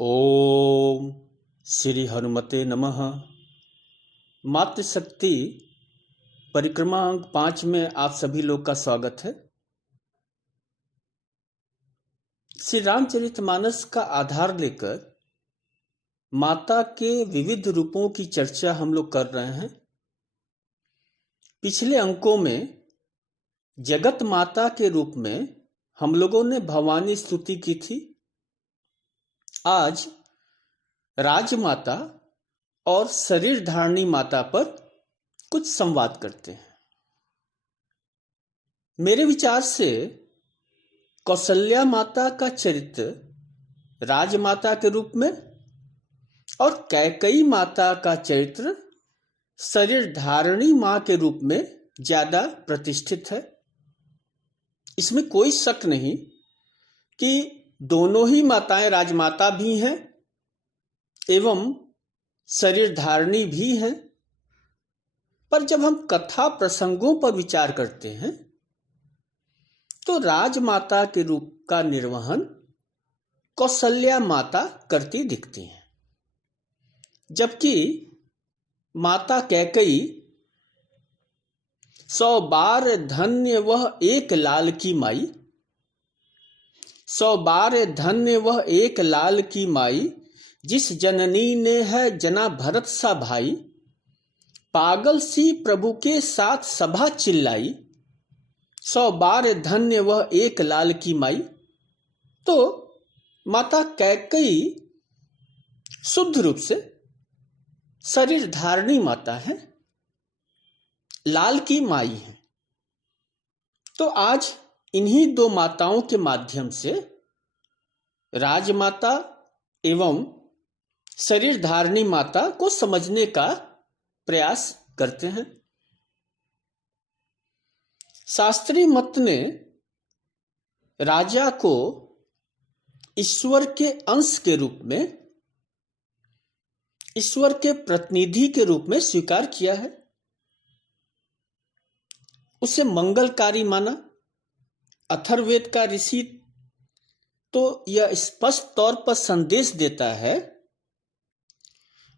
ओम श्री हनुमते नमः। मातृशक्ति परिक्रमा अंक 5 में आप सभी लोग का स्वागत है। श्री रामचरितमानस का आधार लेकर माता के विविध रूपों की चर्चा हम लोग कर रहे हैं। पिछले अंकों में जगत माता के रूप में हम लोगों ने भवानी स्तुति की थी। आज राजमाता और शरीर धारणी माता पर कुछ संवाद करते हैं। मेरे विचार से कौशल्या माता का चरित्र राजमाता के रूप में और कैकेयी माता का चरित्र शरीर धारणी मां के रूप में ज्यादा प्रतिष्ठित है। इसमें कोई शक नहीं कि दोनों ही माताएं राजमाता भी हैं एवं शरीर धारणी भी हैं। पर जब हम कथा प्रसंगों पर विचार करते हैं तो राजमाता के रूप का निर्वहन कौशल्या माता करती दिखती हैं, जबकि माता कैकेयी 100 बार धन्य वह एक लाल की माई, 100 बार धन्य वह एक लाल की माई, जिस जननी ने है जना भरत सा भाई, पागल सी प्रभु के साथ सभा चिल्लाई, 100 बार धन्य वह एक लाल की माई। तो माता कैकेयी शुद्ध रूप से शरीर धारणी माता है, लाल की माई है। तो आज इन्हीं दो माताओं के माध्यम से राजमाता एवं शरीर धारणी माता को समझने का प्रयास करते हैं। शास्त्रीय मत ने राजा को ईश्वर के अंश के रूप में, ईश्वर के प्रतिनिधि के रूप में स्वीकार किया है। उसे मंगलकारी माना। अथर्ववेद का ऋषि तो यह स्पष्ट तौर पर संदेश देता है,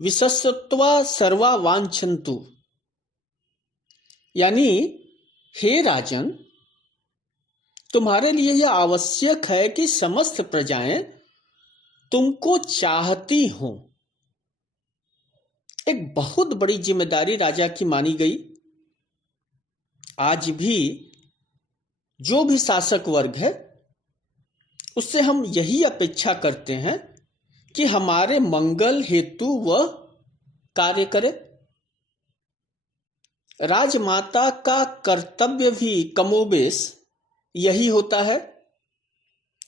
विशस्त्वा सर्वा वांछन्तु, यानी हे राजन, तुम्हारे लिए यह आवश्यक है कि समस्त प्रजाएं तुमको चाहती हों। एक बहुत बड़ी जिम्मेदारी राजा की मानी गई। आज भी जो भी शासक वर्ग है उससे हम यही अपेक्षा करते हैं कि हमारे मंगल हेतु वह कार्य करे। राजमाता का कर्तव्य भी कमोबेश यही होता है।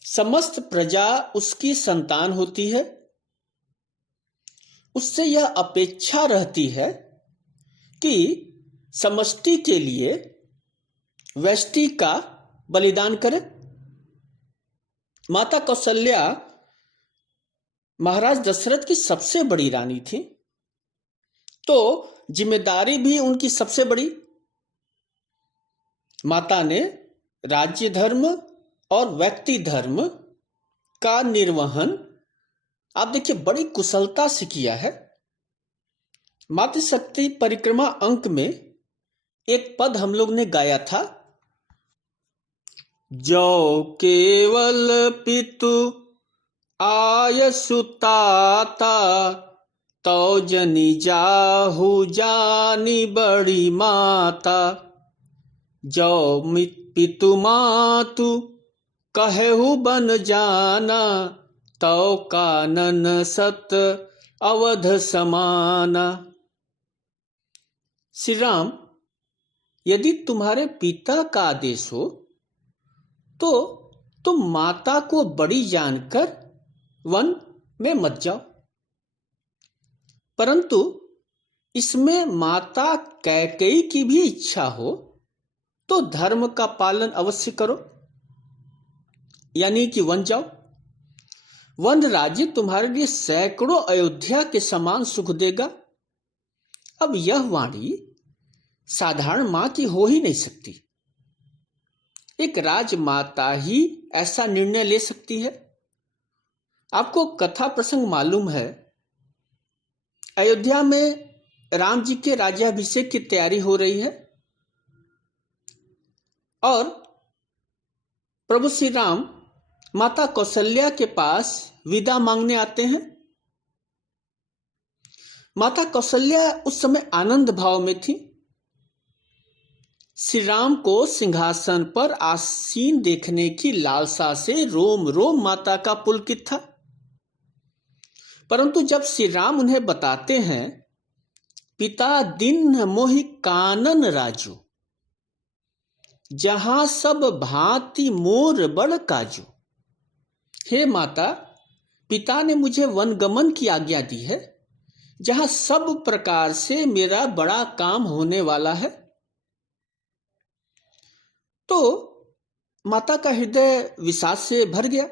समस्त प्रजा उसकी संतान होती है। उससे यह अपेक्षा रहती है कि समष्टि के लिए व्यष्टि का बलिदान करे। माता कौशल्या महाराज दशरथ की सबसे बड़ी रानी थी, तो जिम्मेदारी भी उनकी सबसे बड़ी। माता ने राज्य धर्म और व्यक्ति धर्म का निर्वहन आप देखिए बड़ी कुशलता से किया है। मातृशक्ति परिक्रमा अंक में एक पद हम लोग ने गाया था, जो केवल पितु आय सुताता, तो जनी जाहु जानी बड़ी माता, जो पितु मातु कहेहु बन जाना, तो कानन सत अवध समाना। श्री राम, यदि तुम्हारे पिता का आदेश हो तो तुम माता को बड़ी जानकर वन में मत जाओ, परंतु इसमें माता कैकेयी की भी इच्छा हो तो धर्म का पालन अवश्य करो, यानी कि वन जाओ। वन राज्य तुम्हारे लिए सैकड़ों अयोध्या के समान सुख देगा। अब यह वाणी साधारण मां की हो ही नहीं सकती। एक राजमाता ही ऐसा निर्णय ले सकती है। आपको कथा प्रसंग मालूम है, अयोध्या में राम जी के राज्याभिषेक की तैयारी हो रही है और प्रभु श्री राम माता कौशल्या के पास विदा मांगने आते हैं। माता कौशल्या उस समय आनंद भाव में थी। श्री राम को सिंहासन पर आसीन देखने की लालसा से रोम रोम माता का पुलकित था। परंतु जब श्री राम उन्हें बताते हैं, पिता दिन मोहि कानन राजू, जहां सब भांति मोर बड़ काजू। हे माता, पिता ने मुझे वनगमन की आज्ञा दी है, जहां सब प्रकार से मेरा बड़ा काम होने वाला है। तो माता का हृदय विषाद से भर गया,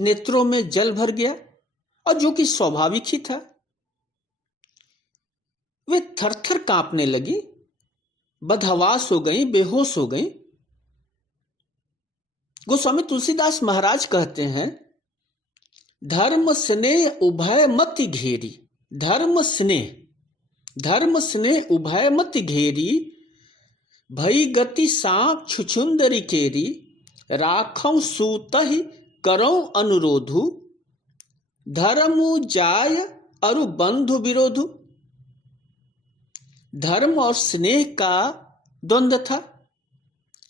नेत्रों में जल भर गया, और जो कि स्वाभाविक ही था। वे थरथर कांपने लगी, बदहवास हो गई, बेहोश हो गई। गोस्वामी तुलसीदास महाराज कहते हैं, धर्म स्नेह उभय मति घेरी, धर्म स्नेह उभय मति घेरी, भई गति सांप छुछुंदरी केरी, राखौ सूतहि करौ अनुरोधु, धर्म जाय अरु बंधु विरोधु। धर्म और स्नेह का द्वंद्व था।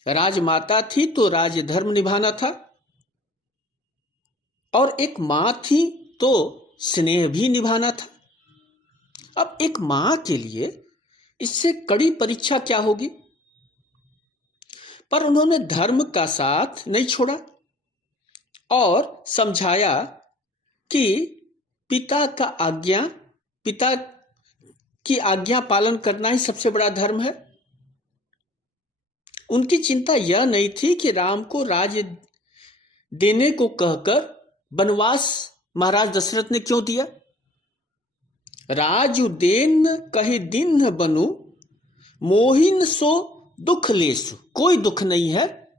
राजमाता थी तो राजधर्म निभाना था, और एक मां थी तो स्नेह भी निभाना था। अब एक मां के लिए इससे कड़ी परीक्षा क्या होगी, पर उन्होंने धर्म का साथ नहीं छोड़ा और समझाया कि पिता की आज्ञा पालन करना ही सबसे बड़ा धर्म है। उनकी चिंता यह नहीं थी कि राम को राज देने को कहकर वनवास महाराज दशरथ ने क्यों दिया। राजु देन कहे दिन बनु, मोहिन सो दुख लेसु। कोई दुख नहीं है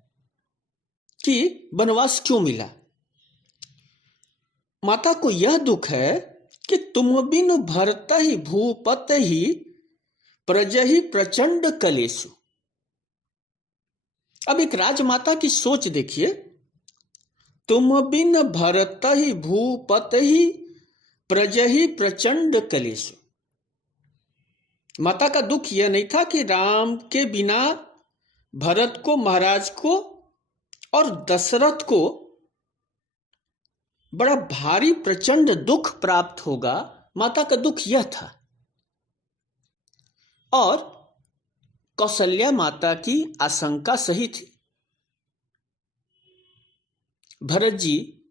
कि वनवास क्यों मिला। माता को यह दुख है कि तुम बिन भरत ही भूपत ही प्रजहि प्रचंड कलेसु। अब एक राजमाता की सोच देखिए, तुम बिन भरत ही भूपत ही प्रजहि प्रचंड कलेसु। माता का दुख यह नहीं था कि राम के बिना भरत को, महाराज को और दशरथ को बड़ा भारी प्रचंड दुख प्राप्त होगा। माता का दुख यह था। और कौशल्या माता की आशंका सही थी। भरत जी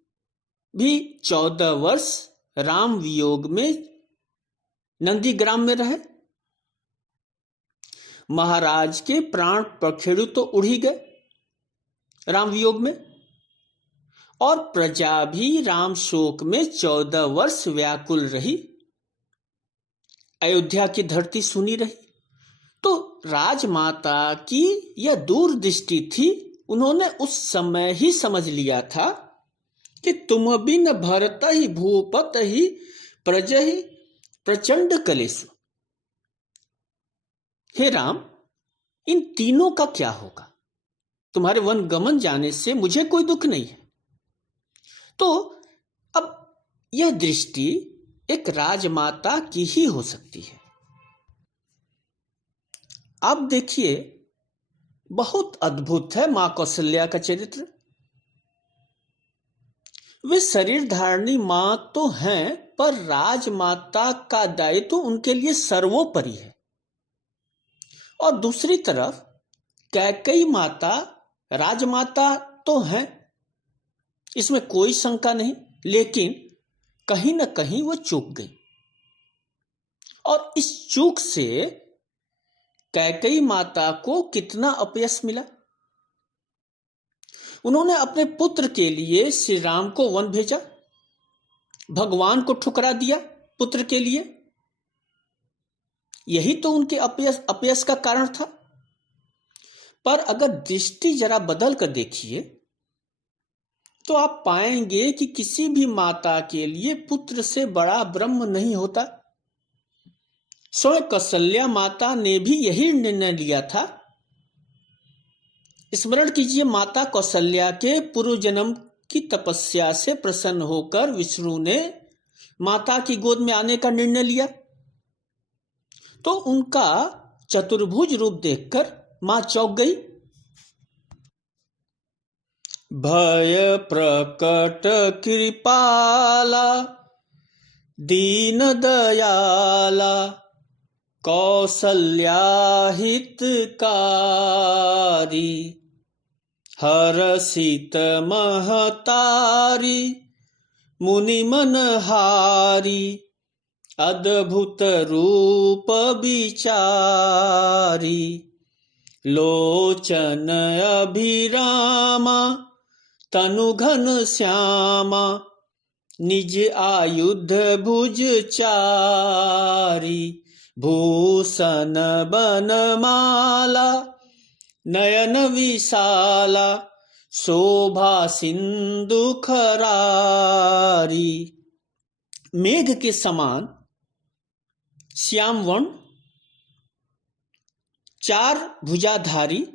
भी 14 वर्ष राम वियोग में नंदीग्राम में रहे। महाराज के प्राण पखेरु तो उड़ ही गए राम वियोग में, और प्रजा भी राम शोक में 14 वर्ष व्याकुल रही। अयोध्या की धरती सुनी रही। तो राजमाता की यह दूरदृष्टि थी। उन्होंने उस समय ही समझ लिया था कि तुम बिन भरत ही भूपत ही प्रजहि प्रचंड कलेसु। हे राम, इन तीनों का क्या होगा। तुम्हारे वन गमन जाने से मुझे कोई दुख नहीं है। तो अब यह दृष्टि एक राजमाता की ही हो सकती है। अब देखिए, बहुत अद्भुत है मां कौशल्या का चरित्र। वे शरीर धारणी मां तो हैं, पर राजमाता का दायित्व तो उनके लिए सर्वोपरि है। और दूसरी तरफ कैकेयी माता राजमाता तो हैं, इसमें कोई शंका नहीं, लेकिन कहीं ना कहीं वो चूक गई। और इस चूक से कैकेयी माता को कितना अपयश मिला। उन्होंने अपने पुत्र के लिए श्री राम को वन भेजा, भगवान को ठुकरा दिया पुत्र के लिए। यही तो उनके अपयश का कारण था। पर अगर दृष्टि जरा बदल कर देखिए तो आप पाएंगे कि किसी भी माता के लिए पुत्र से बड़ा ब्रह्म नहीं होता। स्वयं कौशल्या माता ने भी यही निर्णय लिया था। स्मरण कीजिए, माता कौशल्या के पूर्व जन्म की तपस्या से प्रसन्न होकर विष्णु ने माता की गोद में आने का निर्णय लिया। तो उनका चतुर्भुज रूप देखकर मां चौंक गई। भय प्रकट कृपाला दीन दयाला कौसल्या हितकारी हरषित महतारी मुनि मनहारी अद्भुत रूप विचारी लोचन अभिरामा तनु घन श्यामा निज आयुध भुज चारी भूषण बनमाला नयन विशाला शोभा सिंधु खरारी मेघ के समान श्याम वर्ण चार भुजाधारी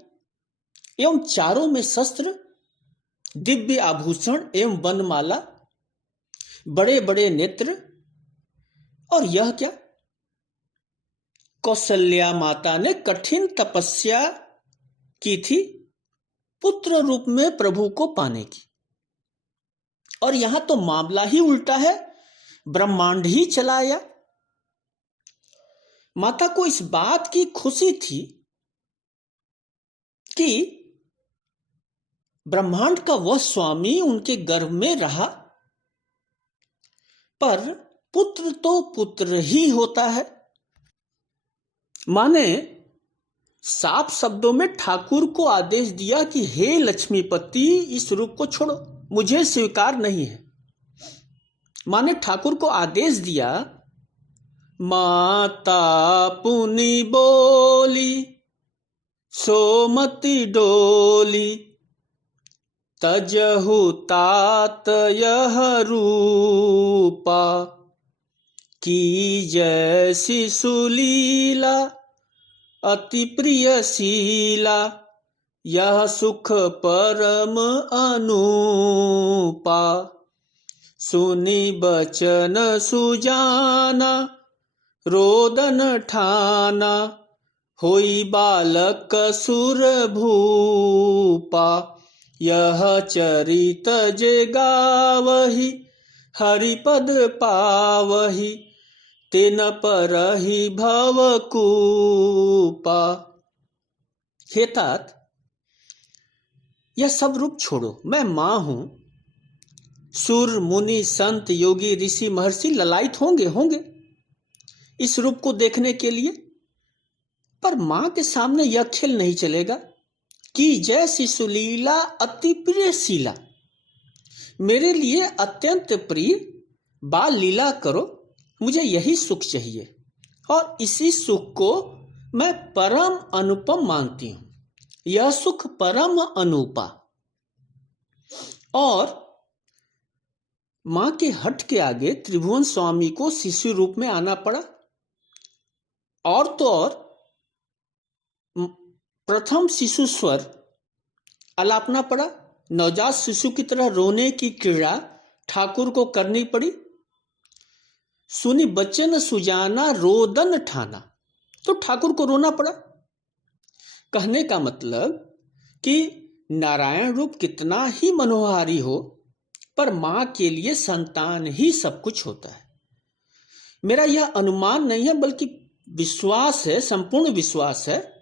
एवं चारों में शस्त्र दिव्य आभूषण एवं वनमाला बड़े बड़े नेत्र। और यह क्या, कौशल्या माता ने कठिन तपस्या की थी पुत्र रूप में प्रभु को पाने की, और यहां तो मामला ही उल्टा है, ब्रह्मांड ही चला आया। माता को इस बात की खुशी थी कि ब्रह्मांड का वह स्वामी उनके गर्भ में रहा, पर पुत्र तो पुत्र ही होता है। मां ने साफ शब्दों में ठाकुर को आदेश दिया कि हे लक्ष्मीपति, इस रूप को छोड़ो, मुझे स्वीकार नहीं है। मां ने ठाकुर को आदेश दिया, माता पुनि बोली सोमति डोली तजहु तात यह रूपा की जैसी सुलीला अति प्रिय शीला यह सुख परम अनुपा सुनी बचन सुजाना रोदन ठाना होई बालक सुर भूपा यह चरित जे गावही हरिपद पावही तेन परहि भवकूपा। हे तात, यह सब रूप छोड़ो, मैं मां हूं। सुर मुनि संत योगी ऋषि महर्षि ललायित होंगे इस रूप को देखने के लिए, पर मां के सामने यह खेल नहीं चलेगा कि जैसी सुलीला अति प्रिय शीला, मेरे लिए अत्यंत प्रिय बाल लीला करो, मुझे यही सुख चाहिए और इसी सुख को मैं परम अनुपम मानती हूं। यह सुख परम अनुपा। और मां के हट के आगे त्रिभुवन स्वामी को शिशु रूप में आना पड़ा, और तो और प्रथम शिशु स्वर अलापना पड़ा। नवजात शिशु की तरह रोने की क्रीड़ा ठाकुर को करनी पड़ी। सुनी बचन सुजाना रोदन ठाना, तो ठाकुर को रोना पड़ा। कहने का मतलब कि नारायण रूप कितना ही मनोहारी हो, पर मां के लिए संतान ही सब कुछ होता है। मेरा यह अनुमान नहीं है बल्कि विश्वास है, संपूर्ण विश्वास है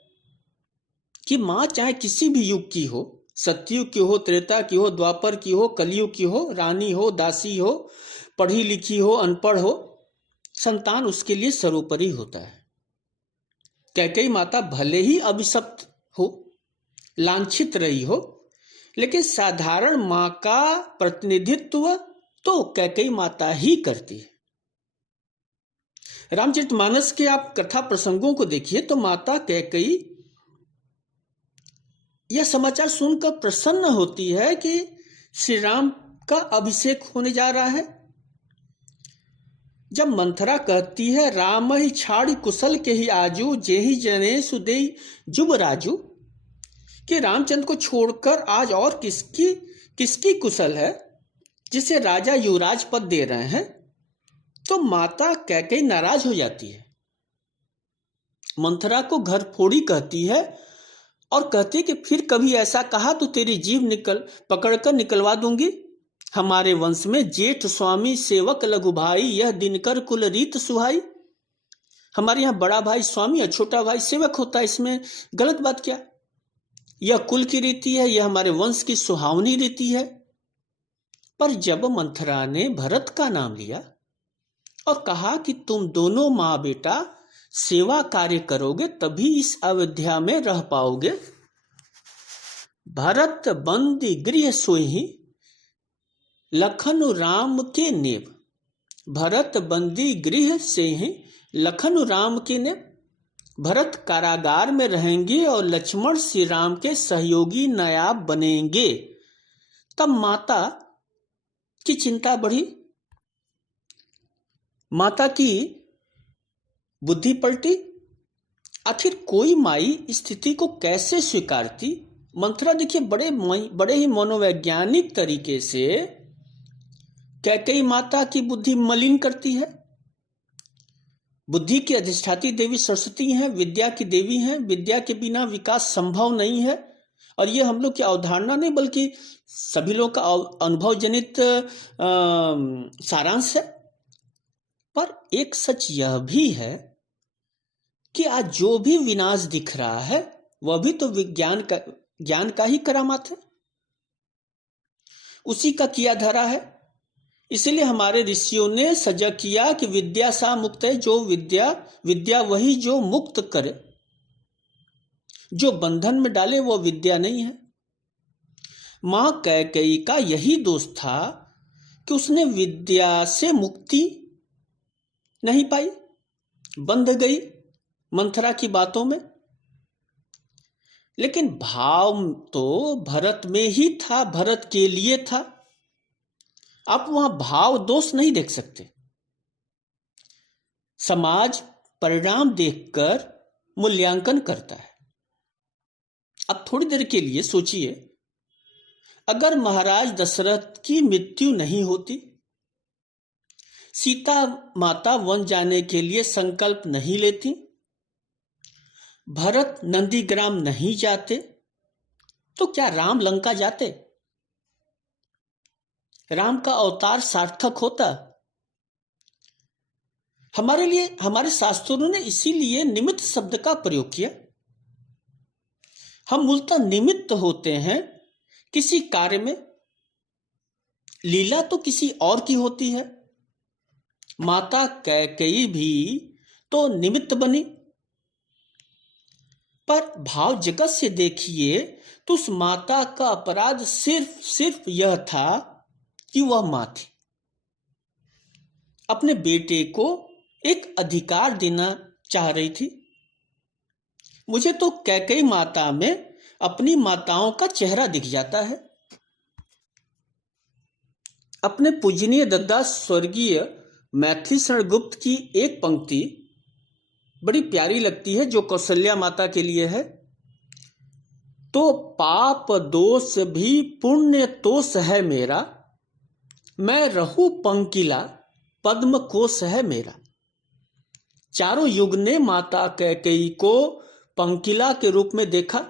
कि मां चाहे किसी भी युग की हो, सतयुग की हो, त्रेता की हो, द्वापर की हो, कलयुग की हो, रानी हो, दासी हो, पढ़ी लिखी हो, अनपढ़ हो, संतान उसके लिए सर्वोपरि होता है। कैकेयी माता भले ही अभिशप्त हो, लांछित रही हो, लेकिन साधारण मां का प्रतिनिधित्व तो कैकेयी माता ही करती है। रामचरितमानस के आप कथा प्रसंगों को देखिए तो माता कैकेयी यह समाचार सुनकर प्रसन्न होती है कि श्री राम का अभिषेक होने जा रहा है। जब मंथरा कहती है राम ही छाड़ी कुशल के ही आजू जेहि जने सुदेई जुब राजू, कि रामचंद्र को छोड़कर आज और किसकी कुशल है जिसे राजा युवराज पद दे रहे हैं, तो माता कैकेयी नाराज हो जाती है। मंथरा को घर फोड़ी कहती है और कहती कि फिर कभी ऐसा कहा तो तेरी जीभ पकड़कर निकलवा दूंगी। हमारे वंश में जेठ स्वामी सेवक लघु भाई, यह दिनकर कुल रीत सुहाई। हमारे यहाँ बड़ा भाई स्वामी और छोटा भाई सेवक होता है, इसमें गलत बात क्या? यह कुल की रीति है, यह हमारे वंश की सुहावनी रीति है। पर जब मंथरा ने भरत का नाम लिया और कहा कि तुम दोनों माँ बेटा सेवा कार्य करोगे तभी इस अयोध्या में रह पाओगे। भरत बंदी गृह सोई लखन राम के नेव, भरत बंदी गृह से ही लखन राम के नेव। भरत कारागार में रहेंगे और लक्ष्मण श्री राम के सहयोगी नायाब बनेंगे। तब माता की चिंता बढ़ी, माता की बुद्धि पलटी। आखिर कोई माई स्थिति को कैसे स्वीकारती? मंथरा देखिए बड़े ही मनोवैज्ञानिक तरीके से कैकेयी माता की बुद्धि मलिन करती है। बुद्धि की अधिष्ठाती देवी सरस्वती हैं, विद्या की देवी हैं, विद्या के बिना विकास संभव नहीं है। और ये हम लोग की अवधारणा नहीं बल्कि सभी लोग का अनुभव जनित सारांश है। पर एक सच यह भी है कि आज जो भी विनाश दिख रहा है वह भी तो ज्ञान का ही करामात है, उसी का किया धरा है। इसलिए हमारे ऋषियों ने सजग किया कि विद्या सा मुक्त है, जो विद्या वही जो मुक्त करे, जो बंधन में डाले वो विद्या नहीं है। मां कैकेयी का यही दोष था कि उसने विद्या से मुक्ति नहीं पाई, बंध गई मंथरा की बातों में। लेकिन भाव तो भरत में ही था, भरत के लिए था। आप वहां भाव दोष नहीं देख सकते। समाज परिणाम देखकर मूल्यांकन करता है। अब थोड़ी देर के लिए सोचिए, अगर महाराज दशरथ की मृत्यु नहीं होती, सीता माता वन जाने के लिए संकल्प नहीं लेती, भरत नंदीग्राम नहीं जाते, तो क्या राम लंका जाते? राम का अवतार सार्थक होता? हमारे लिए हमारे शास्त्रों ने इसीलिए निमित्त शब्द का प्रयोग किया। हम मूलतः निमित्त होते हैं किसी कार्य में, लीला तो किसी और की होती है। माता कैकेयी भी तो निमित्त बनी। पर भाव जगत से देखिए तो उस माता का अपराध सिर्फ यह था कि वह मां थी। अपने बेटे को एक अधिकार देना चाह रही थी। मुझे तो कैकेयी माता में अपनी माताओं का चेहरा दिख जाता है। अपने पूजनीय दद्दा स्वर्गीय मैथिली शरण गुप्त की एक पंक्ति बड़ी प्यारी लगती है जो कौशल्या माता के लिए है। तो पाप दोष भी पुण्य तोष है मेरा, मैं रहूं पंकिला पद्म कोश है मेरा। चारों युग ने माता कैकेयी को पंकिला के रूप में देखा,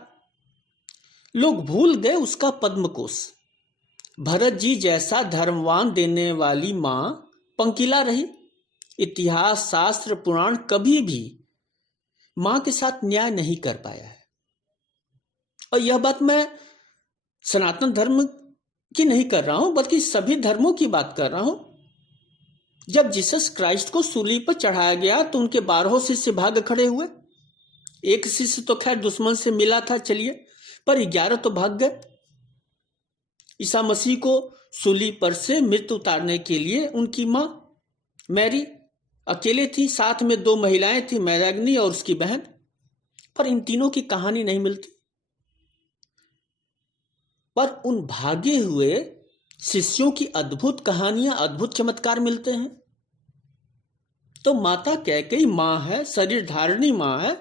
लोग भूल गए उसका पद्म कोश। भरत जी जैसा धर्मवान देने वाली मां पंकिला रही। इतिहास शास्त्र पुराण कभी भी मां के साथ न्याय नहीं कर पाया है। और यह बात मैं सनातन धर्म की नहीं कर रहा हूं बल्कि सभी धर्मों की बात कर रहा हूं। जब जीसस क्राइस्ट को सूली पर चढ़ाया गया तो उनके 12 शिष्य भाग खड़े हुए। एक शिष्य तो खैर दुश्मन से मिला था, चलिए, पर 11 तो भाग गए। ईसा मसीह को सूली पर से मृत्यु उतारने के लिए उनकी मां मैरी अकेले थी, साथ में 2 महिलाएं थी, मैराग्नी और उसकी बहन। पर इन तीनों की कहानी नहीं मिलती। पर उन भागे हुए शिष्यों की अद्भुत कहानियां, अद्भुत चमत्कार मिलते हैं। तो माता कैकेयी मां है, शरीर धारिणी मां है,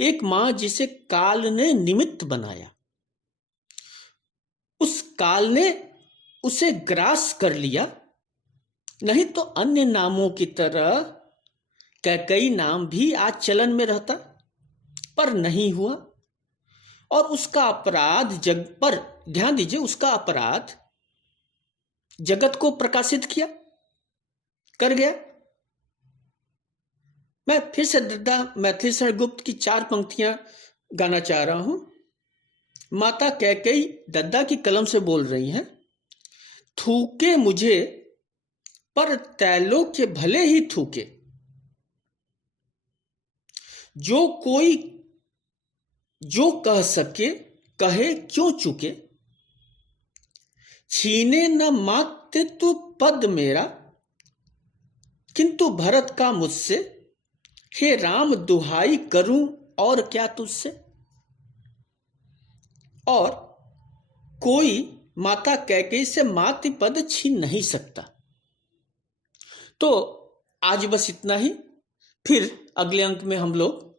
एक मां जिसे काल ने निमित्त बनाया। उस काल ने उसे ग्रास कर लिया, नहीं तो अन्य नामों की तरह कैकेयी नाम भी आज चलन में रहता, पर नहीं हुआ। और उसका अपराध जग पर ध्यान दीजिए, उसका अपराध जगत को प्रकाशित किया, कर गया। मैं फिर से दद्दा मैथिलीशरण गुप्त की 4 पंक्तियां गाना चाह रहा हूं। माता कैकेयी दद्दा की कलम से बोल रही हैं। थूके मुझे पर त्रैलोक्य भले ही थूके, जो कोई जो कह सके कहे क्यों चुके, छीने न मातृत्व पद मेरा, किंतु भरत का मुझसे, हे राम दुहाई करूं और क्या तुझसे। और कोई माता कैकेयी से मातृ पद छीन नहीं सकता। तो आज बस इतना ही, फिर अगले अंक में हम लोग